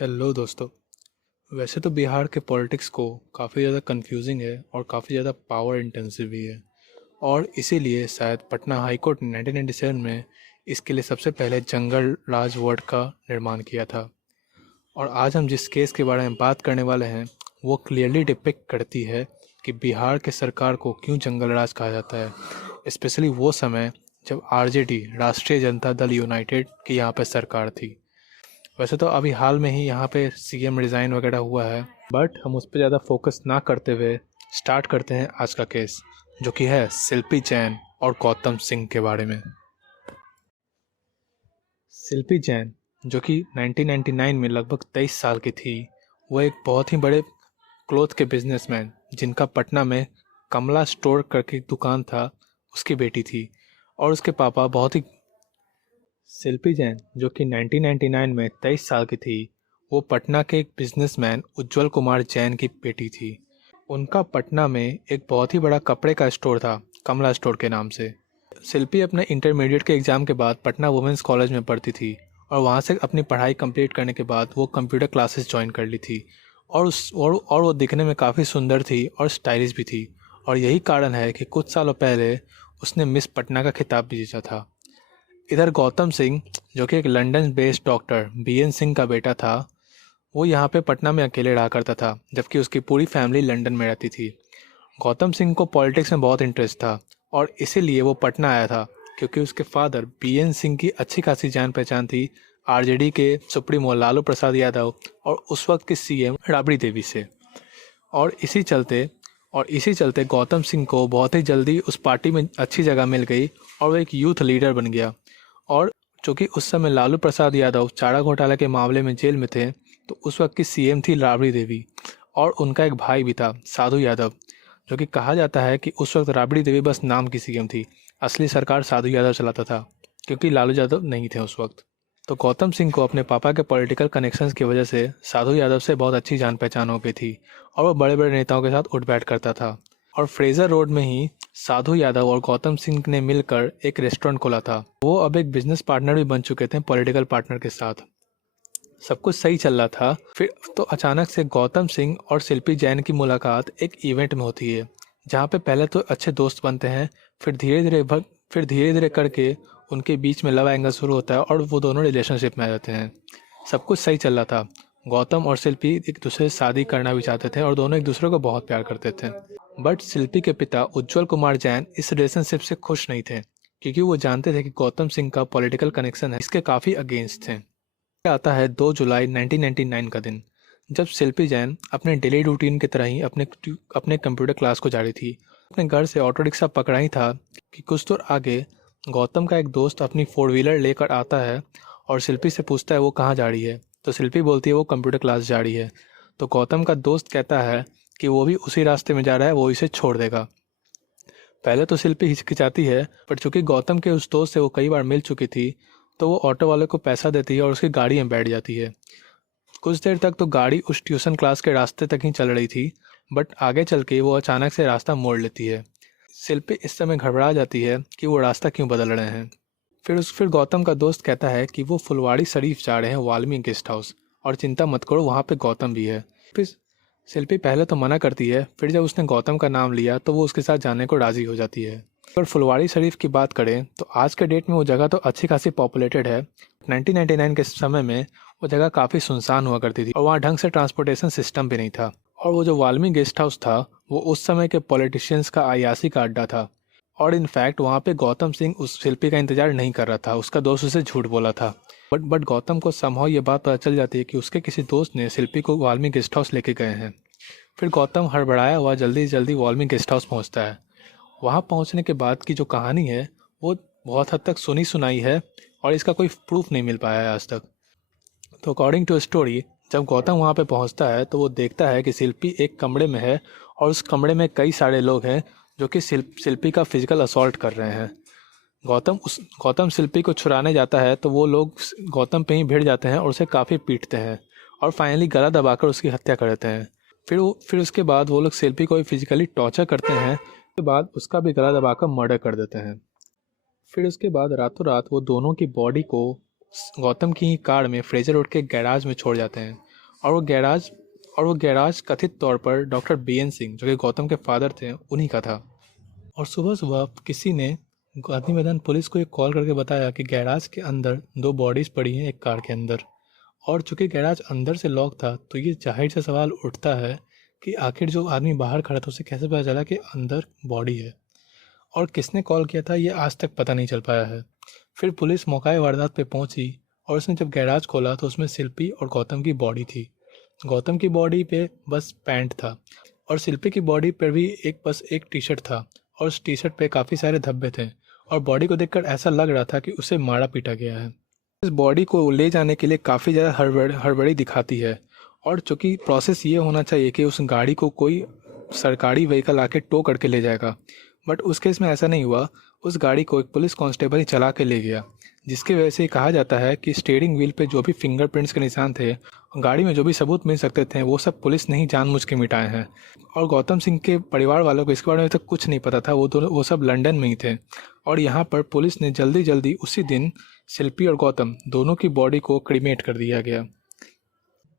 Hello दोस्तों। वैसे तो बिहार के पॉलिटिक्स को काफ़ी ज़्यादा कंफ्यूजिंग है और काफ़ी ज़्यादा पावर इंटेंसिव भी है। और इसीलिए शायद पटना हाई कोर्ट ने 1997 में इसके लिए सबसे पहले जंगल राज वर्ड का निर्माण किया था। और आज हम जिस केस के बारे में बात करने वाले हैं वो क्लियरली डिपिक्ट करती है कि बिहार के सरकार को क्यों जंगल राज कहा जाता है, स्पेशली वो समय जब आरजेडी राष्ट्रीय जनता दल यूनाइटेड की यहाँ पे सरकार थी। वैसे तो अभी हाल में ही यहाँ पे सीएम रिज़ाइन वगैरह हुआ है, बट हम उस पर ज़्यादा फोकस ना करते हुए स्टार्ट करते हैं आज का केस, जो कि है शिल्पी जैन और गौतम सिंह के बारे में। शिल्पी जैन, जो कि 1999 में लगभग 23 साल की थी, वो एक बहुत ही बड़े क्लोथ के बिजनेसमैन जिनका पटना में कमला स्टोर करके एक दुकान था, उसकी बेटी थी। और उसके पापा बहुत ही शिल्पी जैन, जो कि 1999 में 23 साल की थी, वो पटना के एक बिजनेसमैन उज्जवल कुमार जैन की बेटी थी। उनका पटना में एक बहुत ही बड़ा कपड़े का स्टोर था, कमला स्टोर के नाम से। शिल्पी अपने इंटरमीडिएट के एग्ज़ाम के बाद पटना वुमेंस कॉलेज में पढ़ती थी और वहाँ से अपनी पढ़ाई कंप्लीट करने के बाद वो कंप्यूटर क्लासेस ज्वाइन कर ली थी। और वो दिखने में काफ़ी सुंदर थी और स्टाइलिश भी थी। और यही कारण है कि कुछ सालों पहले उसने मिस पटना का खिताब भी जीता था। इधर गौतम सिंह, जो कि एक London based doctor BN Singh का बेटा था, वो यहाँ पे पटना में अकेले रहा करता था, जबकि उसकी पूरी फैमिली लंदन में रहती थी। गौतम सिंह को पॉलिटिक्स में बहुत इंटरेस्ट था और इसीलिए वो पटना आया था, क्योंकि उसके फादर बीएन सिंह की अच्छी खासी जान पहचान थी आरजेडी के सुप्रीमो लालू प्रसाद यादव और उस वक्त के सीएम राबड़ी देवी से। और इसी चलते गौतम सिंह को बहुत ही जल्दी उस पार्टी में अच्छी जगह मिल गई और वो एक यूथ लीडर बन गया। और चूँकि उस समय लालू प्रसाद यादव चारा घोटाला के मामले में जेल में थे, तो उस वक्त की सीएम थी राबड़ी देवी और उनका एक भाई भी था, साधु यादव, जो कि कहा जाता है कि उस वक्त राबड़ी देवी बस नाम की सीएम थी, असली सरकार साधु यादव चलाता था, क्योंकि लालू यादव नहीं थे उस वक्त। तो गौतम सिंह को अपने पापा के पॉलिटिकल कनेक्शंस की वजह से साधु यादव से बहुत अच्छी जान पहचान हो गई थी और वो बड़े बड़े नेताओं के साथ उठ बैठ करता था। और फ्रेजर रोड में ही साधु यादव और गौतम सिंह ने मिलकर एक रेस्टोरेंट खोला था। वो अब एक बिजनेस पार्टनर भी बन चुके थे पॉलिटिकल पार्टनर के साथ। सब कुछ सही चल रहा था, फिर तो अचानक से गौतम सिंह और शिल्पी जैन की मुलाकात एक इवेंट में होती है, जहाँ पे पहले तो अच्छे दोस्त बनते हैं, फिर धीरे धीरे करके उनके बीच में लव एंगल शुरू होता है और वो दोनों रिलेशनशिप में आ जाते हैं। सब कुछ सही चल रहा था। गौतम और शिल्पी एक दूसरे से शादी करना भी चाहते थे और दोनों एक दूसरे को बहुत प्यार करते थे। बट शिल्पी के पिता उज्जवल कुमार जैन इस रिलेशनशिप से खुश नहीं थे, क्योंकि वो जानते थे कि गौतम सिंह का पॉलिटिकल कनेक्शन है, इसके काफ़ी अगेंस्ट थे। आता है 2 जुलाई 1999 का दिन, जब शिल्पी जैन अपने डेली रूटीन की तरह ही अपने कंप्यूटर क्लास को जा रही थी। अपने घर से ऑटो रिक्शा पकड़ा ही था कि कुछ दूर आगे गौतम का एक दोस्त अपनी 4 व्हीलर लेकर आता है और शिल्पी से पूछता है वो कहाँ जा रही है। तो शिल्पी बोलती है वो कंप्यूटर क्लास जा रही है। तो गौतम का दोस्त कहता है कि वो भी उसी रास्ते में जा रहा है, वो इसे छोड़ देगा। पहले तो शिल्पी हिचकिचाती है, पर चूंकि गौतम के उस दोस्त से वो कई बार मिल चुकी थी, तो वो ऑटो वाले को पैसा देती है और उसकी गाड़ी में बैठ जाती है। कुछ देर तक तो गाड़ी उस ट्यूशन क्लास के रास्ते तक ही चल रही थी, बट आगे चल के वो अचानक से रास्ता मोड़ लेती है। शिल्पी इस समय घबरा जाती है कि वो रास्ता क्यों बदल रहे हैं। फिर गौतम का दोस्त कहता है कि वो फुलवाड़ी शरीफ जा रहे हैं, वाल्मीकि गेस्ट हाउस, और चिंता मत करो वहाँ पे गौतम भी है। फिर शिल्पी पहले तो मना करती है, फिर जब उसने गौतम का नाम लिया तो वो उसके साथ जाने को राज़ी हो जाती है। अगर फुलवाड़ी शरीफ की बात करें तो आज के डेट में वो जगह तो अच्छी खासी पॉपुलेटेड है। 1999 के समय में वो जगह काफ़ी सुनसान हुआ करती थी और वहाँ ढंग से ट्रांसपोर्टेशन सिस्टम भी नहीं था। और वो जो वाल्मीकि गेस्ट हाउस था वो उस समय के पॉलिटिशियंस का अयासी का अड्डा था। और इनफैक्ट वहाँ पे गौतम सिंह उस शिल्पी का इंतजार नहीं कर रहा था, उसका दोस्त उसे झूठ बोला था। बट गौतम को समहाउ ये बात पता चल जाती है कि उसके किसी दोस्त ने शिल्पी को वाल्मीकि गेस्ट हाउस लेके गए हैं। फिर गौतम हड़बड़ाया हुआ जल्दी जल्दी वाल्मीकि गेस्ट हाउस पहुँचता है। वहाँ पहुँचने के बाद की जो कहानी है वो बहुत हद तक सुनी सुनाई है और इसका कोई प्रूफ नहीं मिल पाया है आज तक। तो अकॉर्डिंग टू स्टोरी, जब गौतम वहाँ पे पहुँचता है तो वो देखता है कि शिल्पी एक कमरे में है और उस कमरे में कई सारे लोग हैं जो कि शिल्पी का फिजिकल असॉल्ट कर रहे हैं। गौतम शिल्पी को छुड़ाने जाता है तो वो लोग गौतम पे ही भिड़ जाते हैं और उसे काफ़ी पीटते हैं और फाइनली गला दबाकर उसकी हत्या कर देते हैं। फिर उसके बाद वो लोग शिल्पी को फिजिकली टॉर्चर करते हैं, उसके बाद उसका भी गला दबाकर मर्डर कर देते हैं। फिर उसके बाद रातों रात वो दोनों की बॉडी को गौतम की ही कार में फ्रेजर रोड के गैराज में छोड़ जाते हैं और वो गैराज कथित तौर पर डॉक्टर बीएन सिंह, जो कि गौतम के फादर थे, उन्हीं का था। और सुबह सुबह किसी ने गांधी मैदान पुलिस को एक कॉल करके बताया कि गैराज के अंदर 2 बॉडीज़ पड़ी हैं एक कार के अंदर। और चूंकि गैराज अंदर से लॉक था, तो ये जाहिर सा सवाल उठता है कि आखिर जो आदमी बाहर खड़ा था उसे कैसे पता चला कि अंदर बॉडी है, और किसने कॉल किया था ये आज तक पता नहीं चल पाया है। फिर पुलिस मौका वारदात पे पहुंची और उसने जब गैराज खोला तो उसमें शिल्पी और गौतम की बॉडी थी। गौतम की बॉडी पे बस पैंट था और शिल्पी की बॉडी पर भी बस एक टी शर्ट था, और उस टी शर्ट पे काफ़ी सारे धब्बे थे, और बॉडी को देखकर ऐसा लग रहा था कि उसे मारा पीटा गया है। इस बॉडी को ले जाने के लिए काफ़ी ज़्यादा हड़बड़ी दिखाती है, और चूँकि प्रोसेस ये होना चाहिए कि उस गाड़ी को कोई सरकारी व्हीकल आके टो करके ले जाएगा, बट उस केस में ऐसा नहीं हुआ। उस गाड़ी को एक पुलिस कांस्टेबल ही चला के ले गया, जिसकी वजह से कहा जाता है कि स्टीयरिंग व्हील पे जो भी फिंगरप्रिंट्स के निशान थे, गाड़ी में जो भी सबूत मिल सकते थे, वो सब पुलिस ने ही जानबूझ के मिटाए हैं। और गौतम सिंह के परिवार वालों को इसके बारे में तक कुछ नहीं पता था, वो सब लंदन में ही थे। और यहाँ पर पुलिस ने जल्दी जल्दी उसी दिन शिल्पी और गौतम दोनों की बॉडी को क्रीमेट कर दिया गया।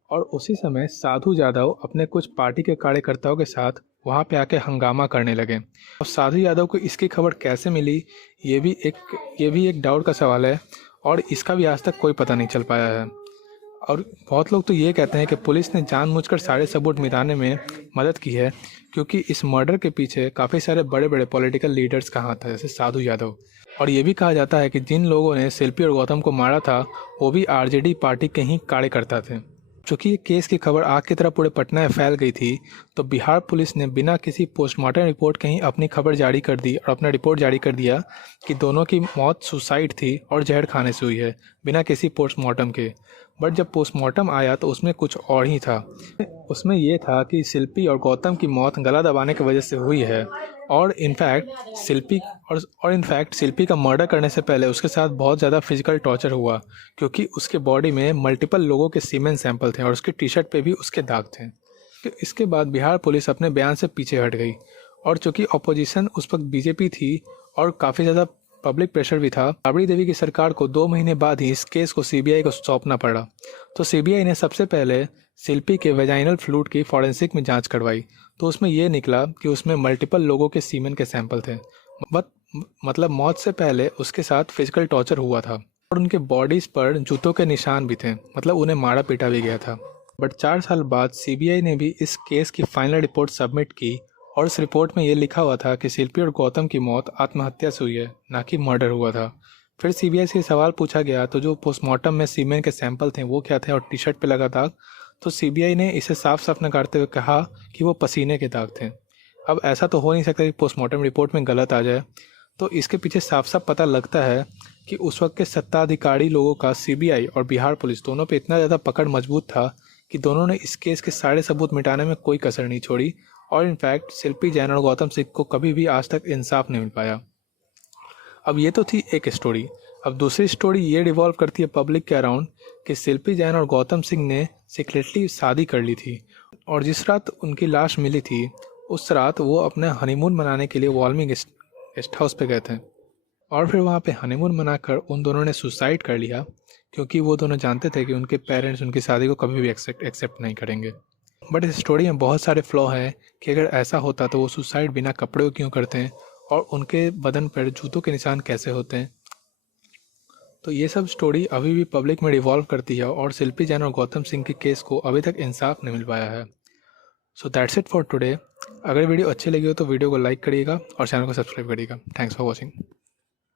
और उसी समय साधु यादव अपने कुछ पार्टी के कार्यकर्ताओं के साथ वहाँ पे आके हंगामा करने लगे। और साधु यादव को इसकी खबर कैसे मिली, ये भी एक डाउट का सवाल है, और इसका भी आज तक कोई पता नहीं चल पाया है। और बहुत लोग तो ये कहते हैं कि पुलिस ने जानबूझकर सारे सबूत मिटाने में मदद की है, क्योंकि इस मर्डर के पीछे काफ़ी सारे बड़े बड़े पॉलिटिकल लीडर्स का हाथ है, जैसे साधु यादव। और ये भी कहा जाता है कि जिन लोगों ने शिल्पी और गौतम को मारा था, वो भी आरजेडी पार्टी के ही कार्यकर्ता थे। चूँकि ये केस की खबर आग की तरह पूरे पटना में फैल गई थी, तो बिहार पुलिस ने बिना किसी पोस्टमार्टम रिपोर्ट के ही अपनी खबर जारी कर दी और अपना रिपोर्ट जारी कर दिया कि दोनों की मौत सुसाइड थी और जहर खाने से हुई है, बिना किसी पोस्टमार्टम के। बट जब पोस्टमार्टम आया तो उसमें कुछ और ही था। उसमें ये था कि शिल्पी और गौतम की मौत गला दबाने की वजह से हुई है, और इनफैक्ट शिल्पी का मर्डर करने से पहले उसके साथ बहुत ज़्यादा फिजिकल टॉर्चर हुआ, क्योंकि उसके बॉडी में मल्टीपल लोगों के सीमेन सैंपल थे और उसके टी शर्ट पे भी उसके दाग थे। इसके बाद बिहार पुलिस अपने बयान से पीछे हट गई, और चूँकि अपोजिशन उस वक्त बीजेपी थी और काफ़ी ज़्यादा पब्लिक प्रेशर भी था, राबड़ी देवी की सरकार को 2 महीने बाद ही इस केस को सीबीआई को सौंपना पड़ा। तो सीबीआई ने सबसे पहले शिल्पी के वेजाइनल फ्लूइड की फॉरेंसिक में जांच करवाई, तो उसमें यह निकला कि उसमें मल्टीपल लोगों के सीमेन के सैंपल थे। मतलब मौत से पहले उसके साथ फिजिकल टॉर्चर हुआ था, और उनके बॉडीज़ पर जूतों के निशान भी थे, मतलब उन्हें मारा पीटा भी गया था। बट 4 साल बाद सीबीआई ने भी इस केस की फाइनल रिपोर्ट सबमिट की, और उस रिपोर्ट में ये लिखा हुआ था कि शिल्पी और गौतम की मौत आत्महत्या से हुई है, ना कि मर्डर हुआ था। फिर सीबीआई से सवाल पूछा गया तो जो पोस्टमार्टम में सीमेन के सैंपल थे वो क्या थे, और टी शर्ट पे लगा दाग, तो सीबीआई ने इसे साफ साफ नकारते हुए कहा कि वो पसीने के दाग थे। अब ऐसा तो हो नहीं सकता कि पोस्टमार्टम रिपोर्ट में गलत आ जाए, तो इसके पीछे साफ साफ पता लगता है कि उस वक्त के सत्ताधिकारी लोगों का सीबीआई और बिहार पुलिस दोनों पे इतना ज़्यादा पकड़ मजबूत था कि दोनों ने इस केस के सारे सबूत मिटाने में कोई कसर नहीं छोड़ी, और इनफैक्ट शिल्पी जैन और गौतम सिंह को कभी भी आज तक इंसाफ नहीं मिल पाया। अब ये तो थी एक स्टोरी। अब दूसरी स्टोरी ये रिवॉल्व करती है पब्लिक के अराउंड कि शिल्पी जैन और गौतम सिंह ने सीक्रेटली शादी कर ली थी, और जिस रात उनकी लाश मिली थी उस रात वो अपने हनीमून मनाने के लिए वाल्मीकि गेस्ट हाउस पे गए थे, और फिर वहाँ पे हनीमून मनाकर उन दोनों ने सुसाइड कर लिया, क्योंकि वो दोनों जानते थे कि उनके पेरेंट्स उनकी शादी को कभी भी एक्सेप्ट नहीं करेंगे। बट इस स्टोरी में बहुत सारे फ्लॉ हैं कि अगर ऐसा होता तो वो सुसाइड बिना कपड़े क्यों करते हैं, और उनके बदन पर जूतों के निशान कैसे होते हैं। तो ये सब स्टोरी अभी भी पब्लिक में रिवॉल्व करती है, और शिल्पी जैन और गौतम सिंह के केस को अभी तक इंसाफ नहीं मिल पाया है। So that's it for today. अगर वीडियो अच्छी लगी हो तो वीडियो को लाइक करिएगा और चैनल को सब्सक्राइब करिएगा। Thanks for watching.